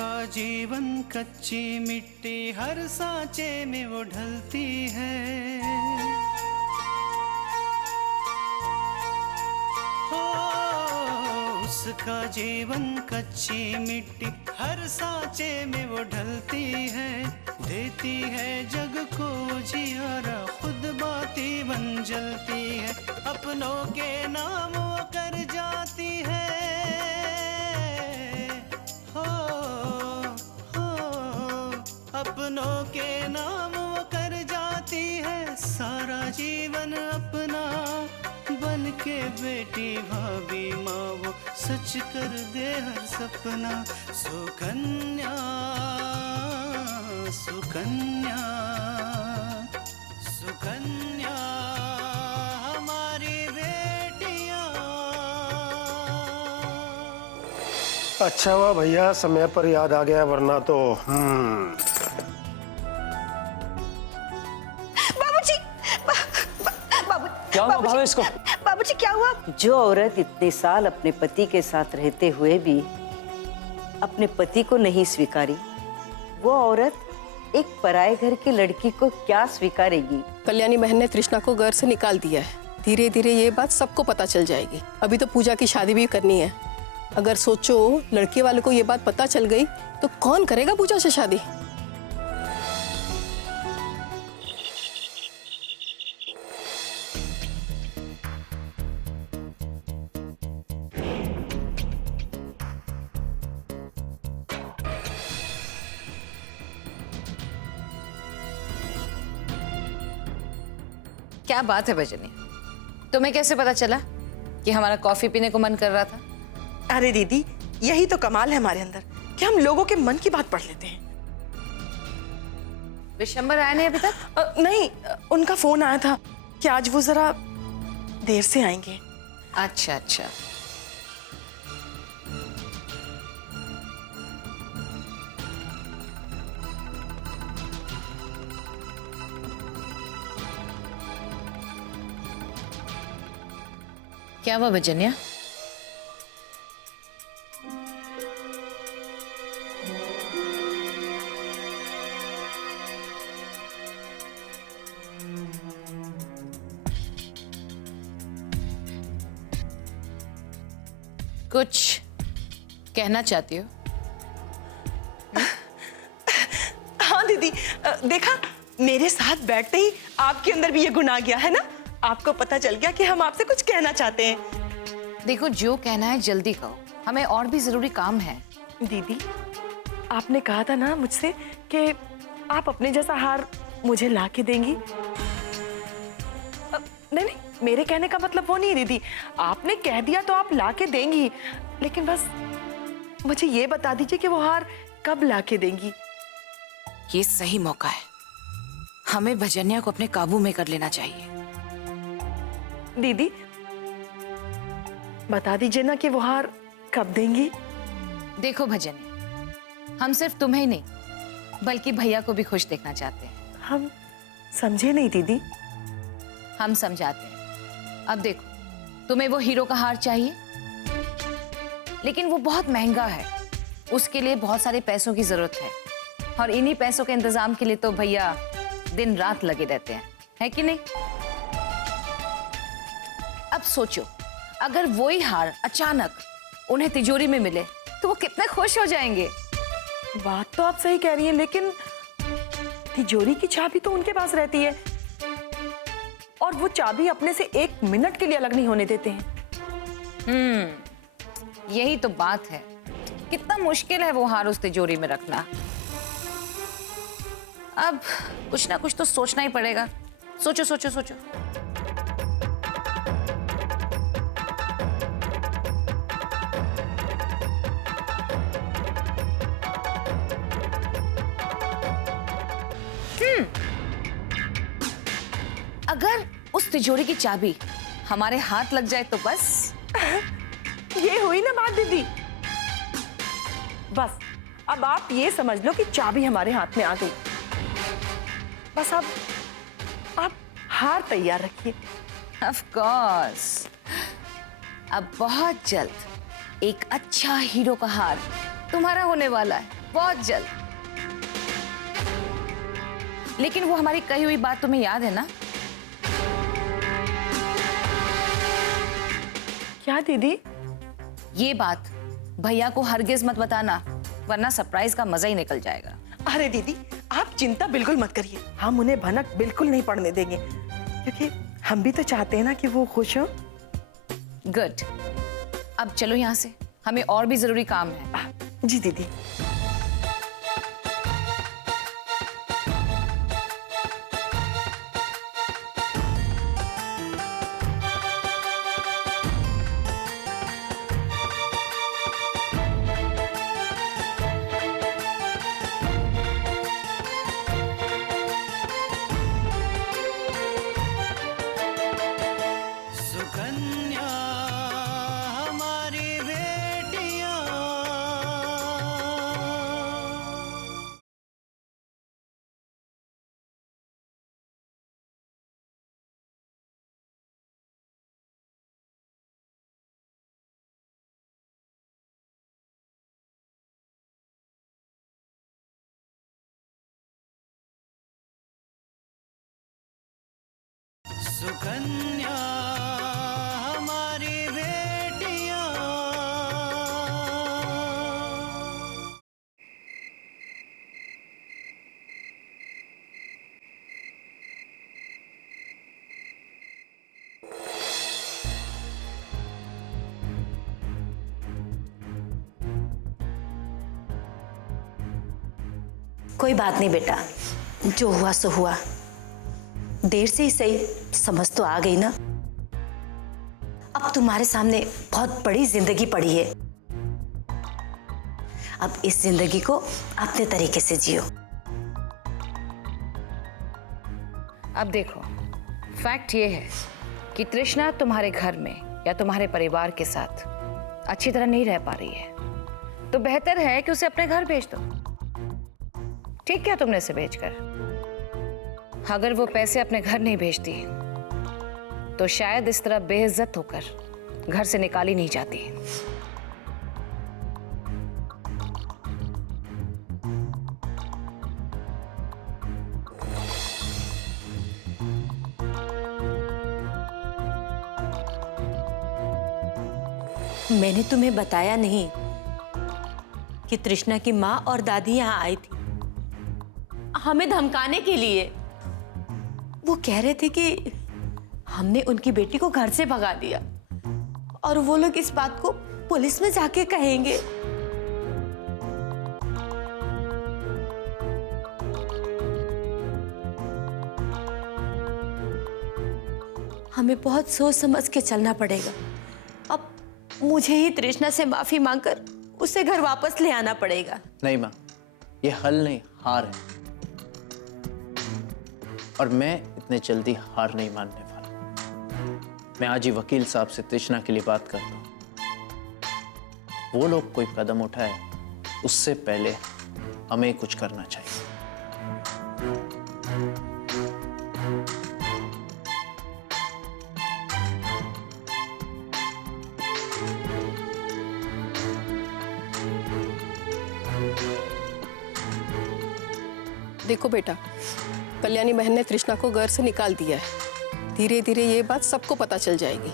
उसका जीवन कच्ची मिट्टी हर सांचे में वो ढलती है। हो उसका जीवन कच्ची मिट्टी हर सांचे में वो ढलती है। देती है जग को जियारा खुद बाती बन जलती है। अपनों के नाम वो कर जाती है। हो अपनों के नाम वो कर जाती है। सारा जीवन अपना बन के बेटी भाभी माँ वो सच कर दे हर सपना। सुकन्या सुकन्या सुकन्या हमारी बेटियां। अच्छा हुआ भैया समय पर याद आ गया, वरना तो बाबूजी, क्या हुआ भावेश को? बाबूजी क्या हुआ? जो औरत इतने साल अपने पति के साथ रहते हुए भी अपने पति को नहीं स्वीकारी, वो औरत एक पराये घर की लड़की को क्या स्वीकारेगी? कल्याणी बहन ने तृष्णा को घर से निकाल दिया है। धीरे धीरे ये बात सबको पता चल जाएगी। अभी तो पूजा की शादी भी करनी है। अगर सोचो लड़के वाले को ये बात पता चल गई तो कौन करेगा पूजा से शादी? क्या बात है भजनी, तुम्हें कैसे पता चला कि हमारा कॉफी पीने को मन कर रहा था? अरे दीदी, यही तो कमाल है हमारे अंदर कि हम लोगों के मन की बात पढ़ लेते हैं। विशंबर आए नहीं अभी तक? नहीं, उनका फोन आया था कि आज वो जरा देर से आएंगे। अच्छा अच्छा। क्या हुआ भजनिया? कुछ कहना चाहती हो? हाँ दीदी, देखा मेरे साथ बैठते ही आपके अंदर भी ये गुण आ गया है ना। आपको पता चल गया कि हम आपसे कुछ कहना चाहते हैं। देखो, जो कहना है जल्दी कहो, हमें और भी जरूरी काम है। दीदी, आपने कहा था ना मुझसे कि आप अपने जैसा हार मुझे ला के देंगी। नहीं नहीं, मेरे कहने का मतलब वो नहीं है दीदी। आपने कह दिया तो आप ला के देंगी, लेकिन बस मुझे ये बता दीजिए कि वो हार कब ला के देंगी। ये सही मौका है, हमें भजनिया को अपने काबू में कर लेना चाहिए। दीदी बता दीजिए ना कि वो हार कब देंगी। देखो भजनिया, हम सिर्फ तुम्हें ही नहीं बल्कि भैया को भी खुश देखना चाहते हैं। हम समझे नहीं दीदी। हम समझाते हैं। अब देखो, तुम्हें वो हीरो का हार चाहिए, लेकिन वो बहुत महंगा है, उसके लिए बहुत सारे पैसों की जरूरत है, और इन्हीं पैसों के इंतजाम के लिए तो भैया दिन रात लगे रहते हैं, है कि नहीं? अब सोचो, अगर वही हार अचानक उन्हें तिजोरी में मिले तो वो कितने खुश हो जाएंगे। बात तो आप सही कह रही हैं, लेकिन तिजोरी की चाबी तो उनके पास रहती है, और वो चाबी अपने से 1 मिनट के लिए अलग नहीं होने देते हैं। यही तो बात है, कितना मुश्किल है वो हार उस तिजोरी में रखना। अब कुछ ना कुछ तो सोचना ही पड़ेगा। सोचो सोचो सोचो। अगर उस तिजोरी की चाबी हमारे हाथ लग जाए तो बस। ये हुई ना बात दीदी। बस अब आप ये समझ लो कि चाबी हमारे हाथ में आ गई। बस अब आप हार तैयार रखिए। ऑफ कोर्स, अब बहुत जल्द एक अच्छा हीरो का हार तुम्हारा होने वाला है। बहुत जल्द। लेकिन वो हमारी कही हुई बात तुम्हें याद है ना? क्या दीदी? ये बात भैया को हरगिज मत बताना, वरना सरप्राइज का मजा ही निकल जाएगा। अरे दीदी, आप चिंता बिल्कुल मत करिए, हम उन्हें भनक बिल्कुल नहीं पड़ने देंगे, क्योंकि हम भी तो चाहते हैं ना कि वो खुश हो। गुड। अब चलो यहाँ से, हमें और भी जरूरी काम है। जी दीदी। सुकन्या हमारी बेटियां। सुकन्या हमारी बेटियां। कोई बात नहीं बेटा, जो हुआ सो हुआ। देर से ही सही, समझ तो आ गई ना। अब तुम्हारे सामने बहुत बड़ी जिंदगी पड़ी है। अब इस जिंदगी को अपने तरीके से जियो। अब देखो, फैक्ट ये है कि तृष्णा तुम्हारे घर में या तुम्हारे परिवार के साथ अच्छी तरह नहीं रह पा रही है, तो बेहतर है कि उसे अपने घर भेज दो। ठीक क्या तुमने इसे भेजकर? अगर वो पैसे अपने घर नहीं भेजती तो शायद इस तरह बेइज्जत होकर घर से निकाली नहीं जाती। मैंने तुम्हें बताया नहीं कि तृष्णा की माँ और दादी यहाँ आई थी हमें धमकाने के लिए। वो कह रहे थे कि हमने उनकी बेटी को घर से भगा दिया और वो लोग इस बात को पुलिस में जाके कहेंगे। हमें बहुत सोच समझ के चलना पड़ेगा। अब मुझे ही तृष्णा से माफी मांगकर उसे घर वापस ले आना पड़ेगा। नहीं माँ, ये हल नहीं, हार है। और मैं इतने जल्दी हार नहीं मानने वाला। मैं आज ही वकील साहब से तृष्णा के लिए बात करता हूँ। वो लोग कोई कदम उठाए उससे पहले हमें कुछ करना चाहिए। देखो बेटा, कल्याणी बहन ने तृष्णा को घर से निकाल दिया है। धीरे धीरे ये बात सबको पता चल जाएगी,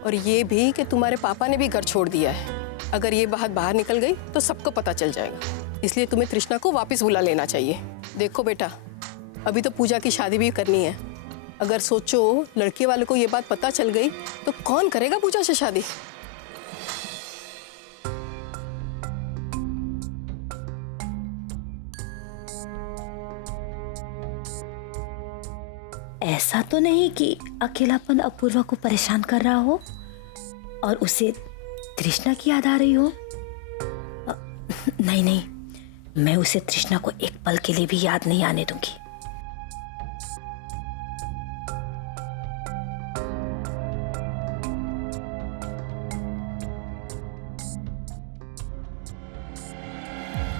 और ये भी कि तुम्हारे पापा ने भी घर छोड़ दिया है। अगर ये बात बाहर निकल गई तो सबको पता चल जाएगा। इसलिए तुम्हें तृष्णा को वापस बुला लेना चाहिए। देखो बेटा, अभी तो पूजा की शादी भी करनी है। अगर सोचो लड़के वाले को ये बात पता चल गई तो कौन करेगा पूजा से शादी? ऐसा तो नहीं कि अकेलापन अपूर्वा को परेशान कर रहा हो और उसे तृष्णा की याद आ रही हो। नहीं नहीं, मैं उसे तृष्णा को एक पल के लिए भी याद नहीं आने दूंगी।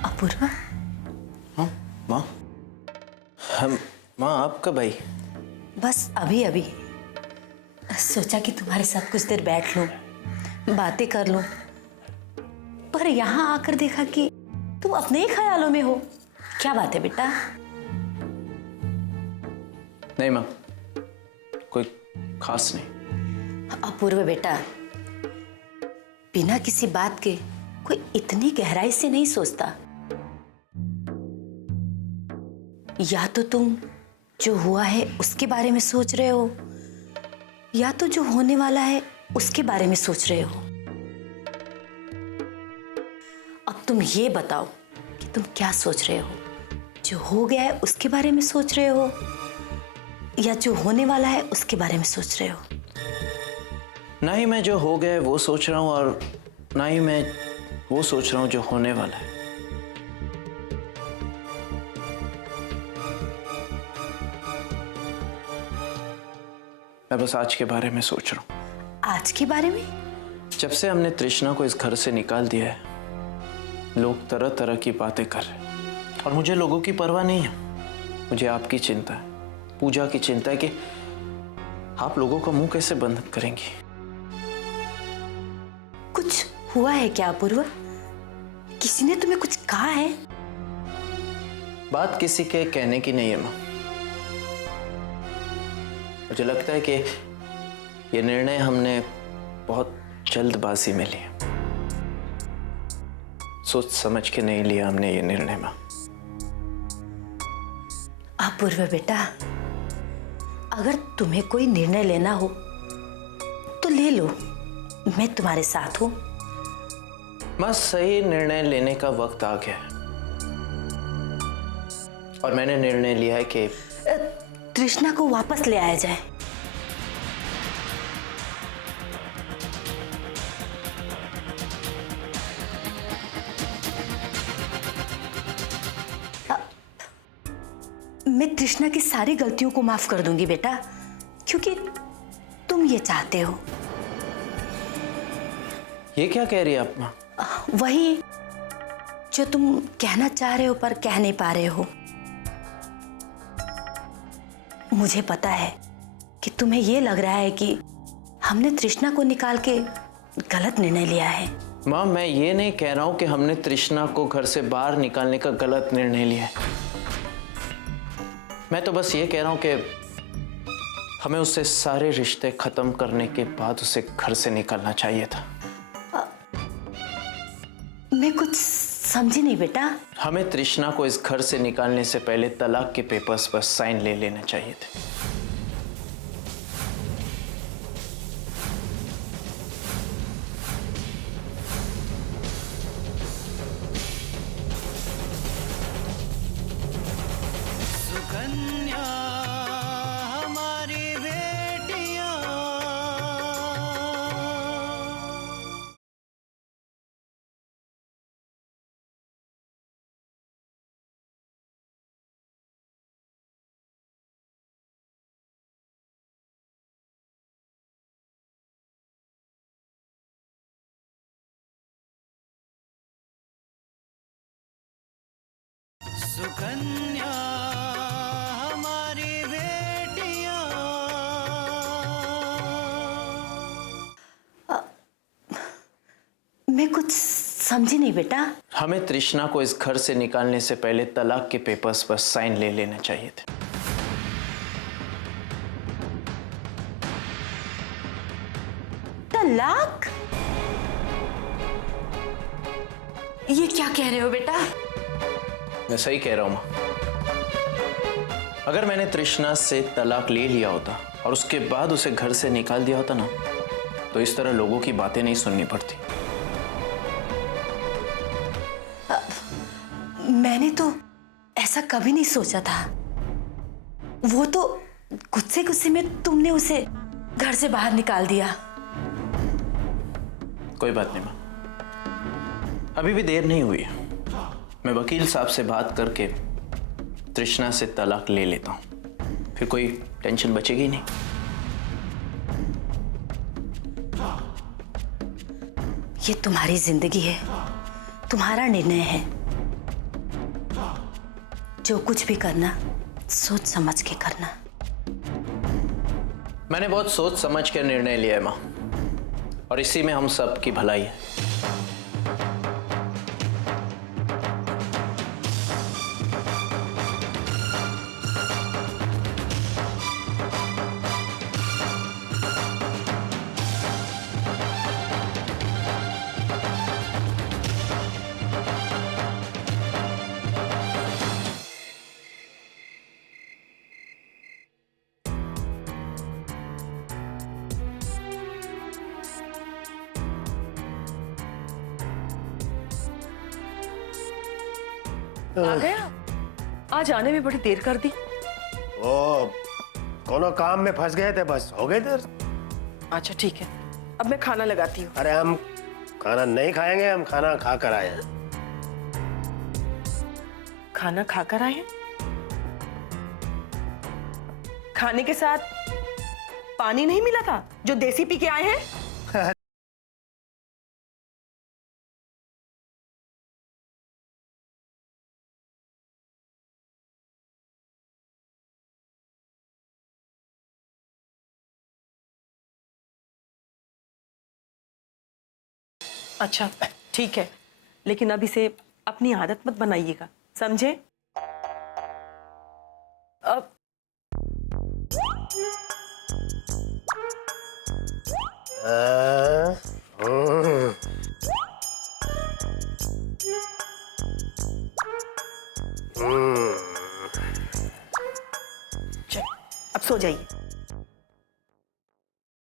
अपूर्वा। हाँ माँ। माँ, आप कब आई? बस अभी अभी। सोचा कि तुम्हारे साथ कुछ देर बैठ लूं, बातें कर लूं, पर यहां आकर देखा कि तुम अपने ही ख्यालों में हो। क्या बात है बेटा? नहीं माँ, कोई खास नहीं। अपूर्व बेटा, बिना किसी बात के कोई इतनी गहराई से नहीं सोचता। या तो तुम जो हुआ है उसके बारे में सोच रहे हो, या तो जो होने वाला है उसके बारे में सोच रहे हो। अब तुम ये बताओ कि तुम क्या सोच रहे हो? जो हो गया है उसके बारे में सोच रहे हो, या जो होने वाला है उसके बारे में सोच रहे हो? ना ही मैं जो हो गया है वो सोच रहा हूँ, और ना ही मैं वो सोच रहा हूँ जो होने वाला है। मैं बस आज के बारे में सोच रहा हूँ। आज के बारे में? जब से हमने तृष्णा को इस घर से निकाल दिया है, लोग तरह तरह की बातें कर रहे हैं, और मुझे लोगों की परवाह नहीं है। मुझे आपकी चिंता है, पूजा की चिंता है कि आप लोगों का मुंह कैसे बंद करेंगी। कुछ हुआ है क्या अपूर्व? किसी ने तुम्हें कुछ कहा है? बात किसी के कहने की नहीं है माँ। मुझे लगता है कि ये निर्णय हमने बहुत जल्दबाजी में लिया, सोच समझ के नहीं लिया हमने ये निर्णय माँ। अपूर्व बेटा, अगर तुम्हें कोई निर्णय लेना हो तो ले लो, मैं तुम्हारे साथ हूं। माँ, सही निर्णय लेने का वक्त आ गया है, और मैंने निर्णय लिया है कि तृष्णा को वापस ले आया जाए। मैं तृष्णा की सारी गलतियों को माफ कर दूंगी बेटा, क्योंकि तुम ये चाहते हो। ये क्या कह रही है आप माँ? वही जो तुम कहना चाह रहे हो पर कह नहीं पा रहे हो। मुझे पता है कि तुम्हें ये लग रहा है कि हमने तृष्णा को निकाल के गलत निर्णय लिया है। माँ, मैं ये नहीं कह रहा हूं कि हमने तृष्णा को घर से बाहर निकालने का गलत निर्णय लिया है। मैं तो बस ये कह रहा हूं कि हमें उससे सारे रिश्ते खत्म करने के बाद उसे घर से निकालना चाहिए था। मैं कुछ समझी नहीं बेटा। हमें तृष्णा को इस घर से निकालने से पहले तलाक के पेपर्स पर साइन ले लेना चाहिए थे। सुकन्या हमारी बेटियां, सुकन्या हमारी बेटियां। मैं कुछ समझी नहीं बेटा। हमें तृष्णा को इस घर से निकालने से पहले तलाक के पेपर्स पर साइन ले लेना चाहिए थे। तलाक? ये क्या कह रहे हो बेटा? मैं सही कह रहा हूं मां। अगर मैंने तृष्णा से तलाक ले लिया होता और उसके बाद उसे घर से निकाल दिया होता ना, तो इस तरह लोगों की बातें नहीं सुननी पड़ती। मैंने तो ऐसा कभी नहीं सोचा था। वो तो गुस्से गुस्से में तुमने उसे घर से बाहर निकाल दिया। कोई बात नहीं मां, अभी भी देर नहीं हुई है। मैं वकील साहब से बात करके तृष्णा से तलाक ले लेता हूं, फिर कोई टेंशन बचेगी नहीं। ये तुम्हारी जिंदगी है, तुम्हारा निर्णय है। जो कुछ भी करना सोच समझ के करना। मैंने बहुत सोच समझ कर निर्णय लिया है मां, और इसी में हम सब की भलाई है। आ गए आप? आज आने में बड़ी देर कर दी। ओ कोनो काम में फंस गए थे, बस हो गए देर। अच्छा ठीक है, अब मैं खाना लगाती हूँ। अरे हम खाना नहीं खाएंगे, हम खाना खा कर आए हैं। खाना खाकर आए हैं? खाने के साथ पानी नहीं मिला था जो देसी पी के आए हैं? अच्छा ठीक है, लेकिन अब इसे अपनी आदत मत बनाइएगा, समझे? अब चल, अब सो जाइए।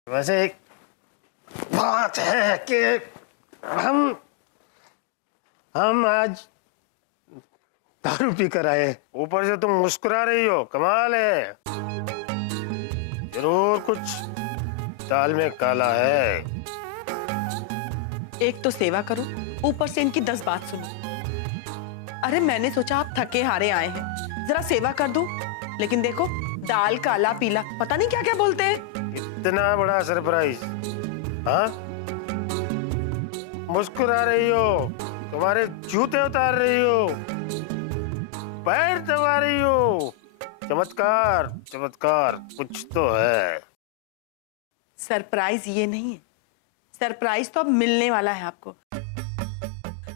वैसे एक बात है कि हम आज दारू पी कर आए, ऊपर से तुम मुस्कुरा रही हो, कमाल है। जरूर कुछ दाल में काला है। एक तो सेवा करो, ऊपर से इनकी 10 बात सुनो। अरे मैंने सोचा आप थके हारे आए हैं, जरा सेवा कर दूं, लेकिन देखो दाल काला पीला पता नहीं क्या क्या बोलते हैं। इतना बड़ा सरप्राइज, हाँ? मुस्कुरा रही हो, तुम्हारे जूते उतार रही हो, पैर दबा रही हो। चमत्कार चमत्कार कुछ तो है। सरप्राइज ये नहीं है, सरप्राइज तो अब मिलने वाला है आपको।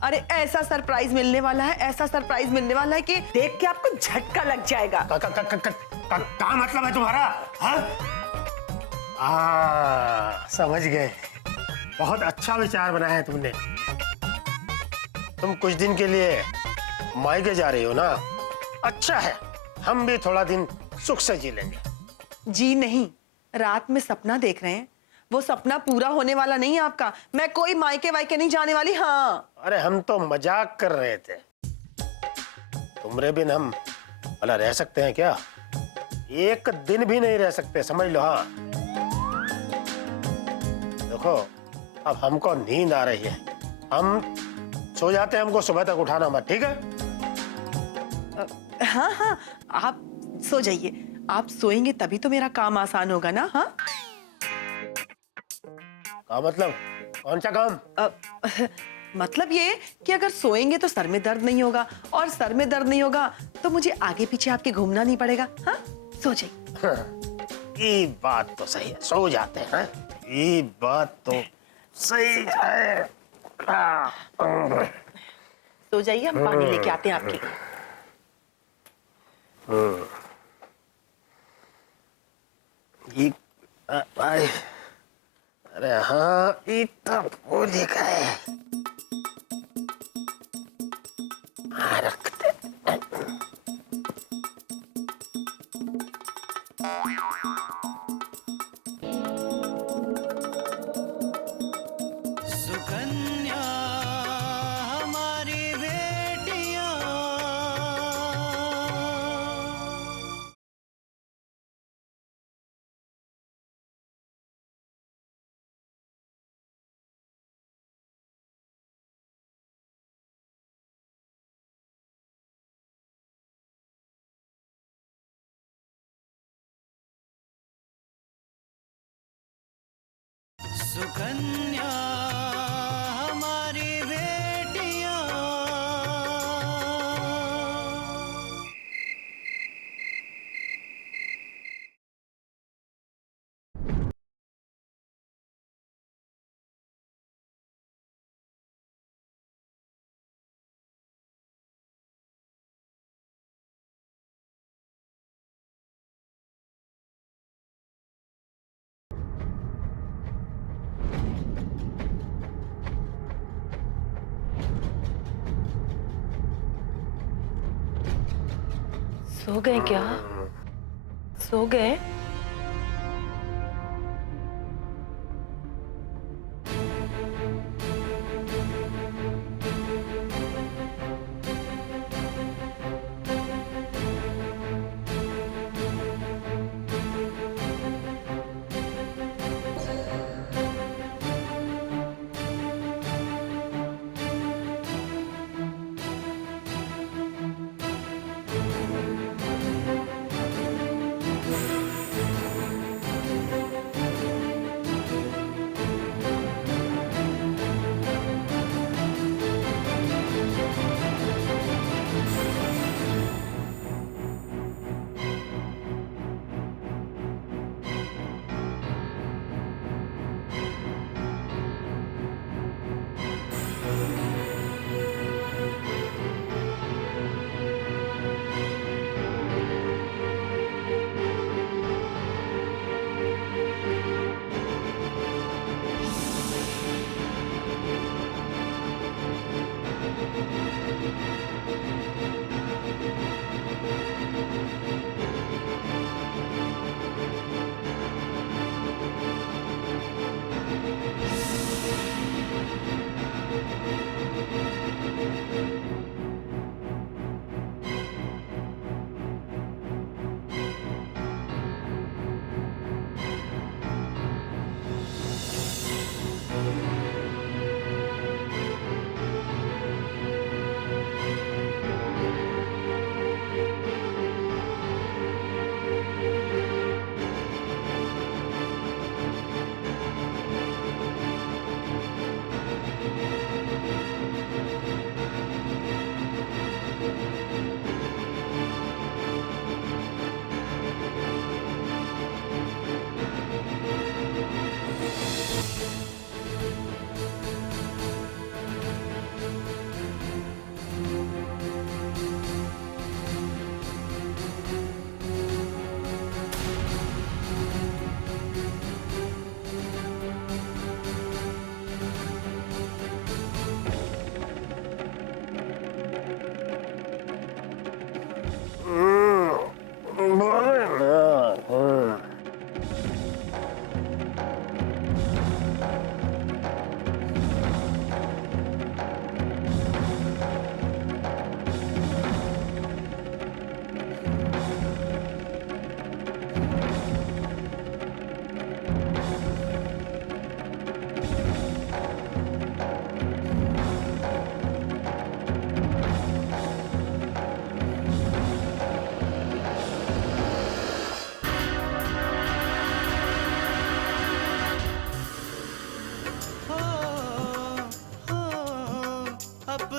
अरे ऐसा सरप्राइज मिलने वाला है, ऐसा सरप्राइज मिलने वाला है कि देख के आपको झटका लग जाएगा। क्या मतलब है तुम्हारा? समझ गए। बहुत अच्छा विचार बनाया है तुमने। तुम कुछ दिन के लिए मायके जा रही हो ना? अच्छा है, हम भी थोड़ा दिन सुख से जी लेंगे। जी नहीं, रात में सपना देख रहे हैं, वो सपना पूरा होने वाला नहीं है आपका। मैं कोई मायके वायके नहीं जाने वाली। हाँ अरे हम तो मजाक कर रहे थे। तुम्हारे बिन हम भला रह सकते हैं क्या? एक दिन भी नहीं रह सकते, समझ लो। हाँ देखो, अब हमको नींद आ रही है, हम सो जाते हैं। हमको सुबह तक उठाना मत, ठीक है? हाँ हाँ, आप सो जाइए। आप सोएंगे तभी तो मेरा काम आसान होगा ना। हाँ क्या मतलब? कौन सा काम? मतलब ये कि अगर सोएंगे तो सर में दर्द नहीं होगा, और सर में दर्द नहीं होगा तो मुझे आगे पीछे आपके घूमना नहीं पड़ेगा। हाँ सो जाइए। ये बात तो सही है, सो जाते हैं। ये बात तो सही है। सो जाइए, हम पानी लेके आते हैं आपके। अरे हाँ, इतना भूल ही गए। रखते। सुकन्या हमारी बेटियां। सुकन्या हमारी बेटियां। सो गए क्या? सो गए?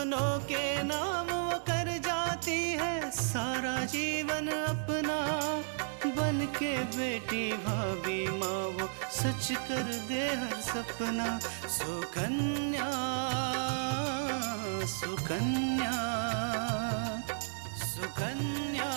सपनों के नाम वो कर जाती है सारा जीवन अपना। बन के बेटी भाभी माँ वो सच कर दे हर सपना। सुकन्या सुकन्या सुकन्या